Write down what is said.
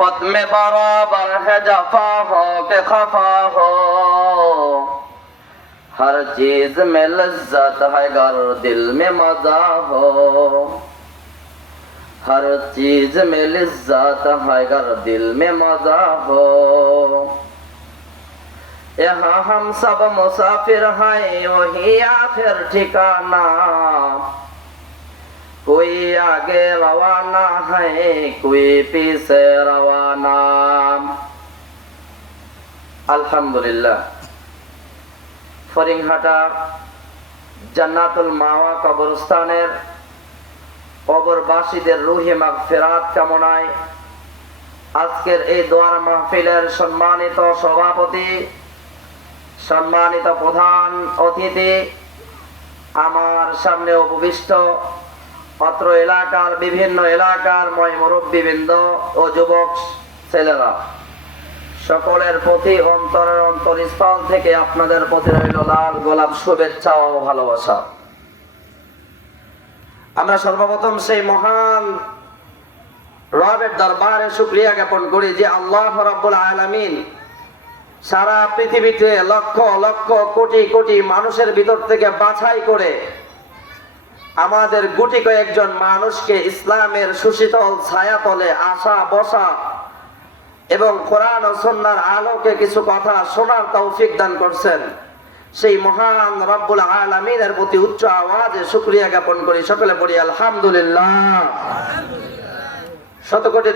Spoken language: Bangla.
खत में बराबर है जफा हो के खफा हो, हर चीज में लज्जत है गर दिल में मजा हो, हर चीज में लज्जत है गर दिल में मजा हो। यहाँ हम सब मुसाफिर हैं वही आखिर ठिकाना, कोई आगे रवाना है कोई पीछे रवाना। আলহামদুলিল্লাহ, ফরিংহাটা জান্নাতুল মাওয়া কবরস্থানের কবরবাসীদের রুহে মাগফিরাত কামনায় আজকের এই দোয়ার মাহফিলের সম্মানিত সভাপতি, সম্মানিত প্রধান অতিথি, আমার সামনে উপবিষ্ট অত্র এলাকার বিভিন্ন এলাকার ময় মুরব্বীবৃন্দ ও যুবক ছেলেরা, সকলের প্রতি অন্তরের অন্তরস্থল থেকে আপনাদের প্রতি রইল লাল গোলাপ শুভেচ্ছা ও ভালোবাসা। আমরা সর্বপ্রথম সেই মহান রবের দরবারে শুকরিয়া জ্ঞাপন করি যে আল্লাহ রাব্বুল আলামিন সারা পৃথিবীতে লক্ষ লক্ষ কোটি কোটি মানুষের ভিতর থেকে বাছাই করে আমাদের গুটি কয়েকজন মানুষকে ইসলামের সুশীতল ছায়াতলে আসা বসা এবং কোরআন ও সুন্নাহর আলোকে কিছু কথা শোনার তৌফিক দান করছেন। সেই মহান রব্বুল আলামিনের প্রতি উচ্চ আওয়াজে শুকরিয়া জ্ঞাপন করি। সকলে পড়ি আলহামদুলিল্লাহ। শতকোটি